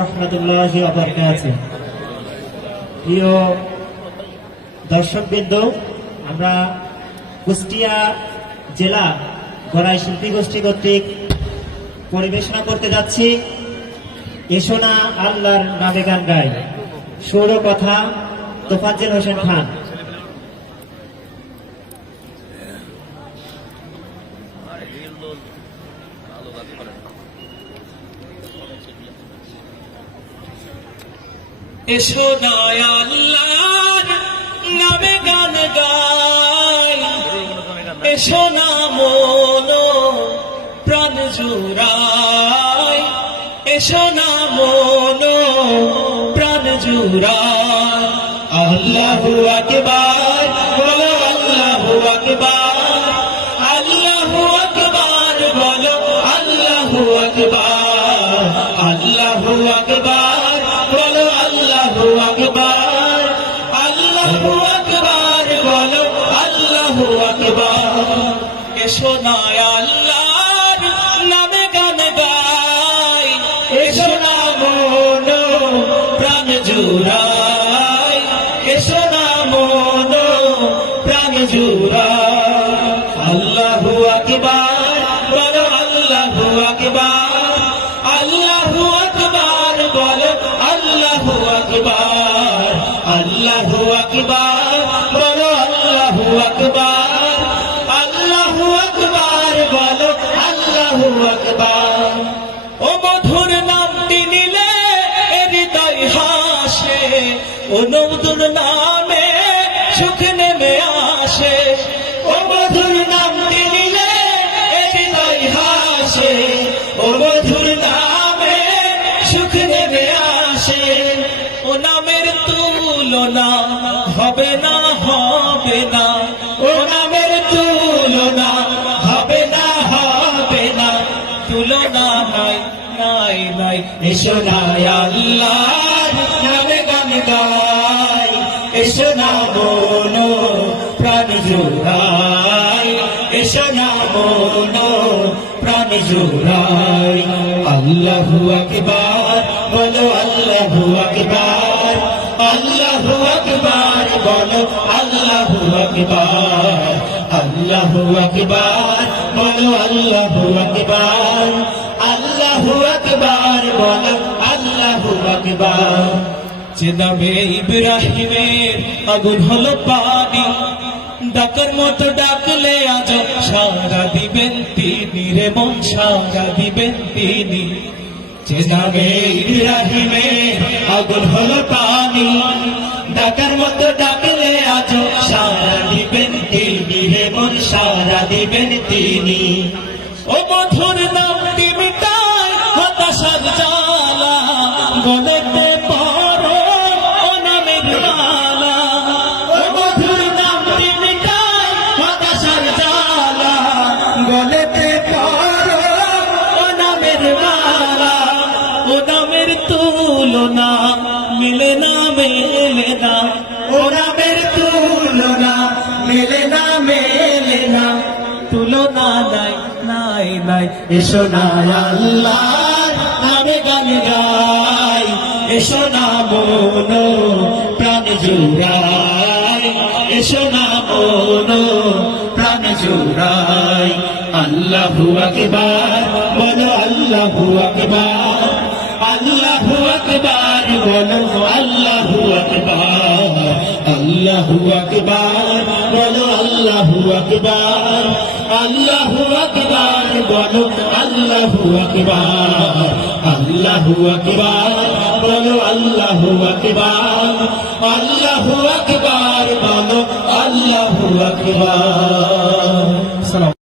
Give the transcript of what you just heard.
রহমতুল্লাহি ওয়া বারাকাতুহু। প্রিয় দর্শকবৃন্দ, আমরা কুষ্টিয়া জেলা গড়াই শিল্পী গোষ্ঠী কর্তৃক পরিবেশনা করতে যাচ্ছি এসো না আল্লাহর নামে গান গাই। সুর ও কথা তোফাজ্জল হোসেন খান। এসো না আল্লাহর নামে গান গাই, এসো না মন প্রাণ জুড়াই, এসো না মন প্রাণ জুড়াই। আল্লাহু আকবার, বলো আল্লাহু আকবার, আল্লাহু আকবার, বলো আল্লাহু আকবার, আল্লাহু আকবার, বলো আল্লাহু আকবার, আল্লাহু আকবার, বলো আল্লাহু আকবার। এসো না আল্লাহর নামে গান গাই, এসো না মন প্রাণ জুড়াই, এসো না মন প্রাণ জুড়াই। আল্লাহু আকবার, বলো আল্লাহু আকবার, আল্লাহু আকবার, বলো আল্লাহু আকবার, আল্লাহু আকবার, বলো আল্লাহু আকবার, আল্লাহু আকবার, বলো আল্লাহু আকবার। ও মধুর নামটি নিলে হৃদয় হাসে, ও মধুর নামে সুখ নেমে আসে। ও মধুর নামটি নিলে হৃদয় হাসে, ও মধুর নামে সুখ নেমে আসে। ও নামের তুলনা হবে না, হবে না, ও নামের তুলনা হবে না, হবে না, তুলনা নাই, নাই, নাই। এসো না আল্লাহর নামে গান গাই, এসো না মন প্রাণ জুড়াই, এসো না মন প্রাণ জুড়াই। আল্লাহু আকবার, বলো আল্লাহু আকবার, আল্লাহু আকবার, বলো আল্লাহু আকবার, আল্লাহু আকবার, বলো আল্লাহু আকবার, আল্লাহু আকবার, বলো আল্লাহু আকবার। যে নামে ইব্রাহিমের আগুন হলো পানি, ডাকার মতো ডাকলে আজ সারা দিবেন তিনি, রে মন সারা দিবেন তিনি। যে নামে ইব্রাহিমের আগুন হলো পানি, ডাকার মতো ডাকলে আজ সারা দিবেন তিনি, রে মন সারা দিবেন তিনি। ও মধুর নামটি মিটায় হতাশার জ্বালা, গলেতে পড়ো ও নামের মালা। ও মধুর নামটি মিটায় হতাশার জ্বালা, গলেতে পড়ো ও নামের মালা। ও নামের তুলনা মিলে না, মেলে না, ও নামের তুলনা মেলে না, মেলে না, তুলনা নাই, নাই, নাই। এসো না আল্লাহর নামে গান গাই, এসো না মন প্রাণ জুড়াই, এসো না মন প্রাণ জুড়াই। আল্লাহু আকবার, বলো আল্লাহু আকবার, আল্লাহু আকবার, বলো আল্লাহু আকবার, আল্লাহু আকবার, বলো আল্লাহু আকবার, আল্লাহু আকবার, বলো আল্লাহু আকবার, আল্লাহু আকবার, বলো আল্লাহু আকবার, আল্লাহু আকবার, বলো আল্লাহু আকবার।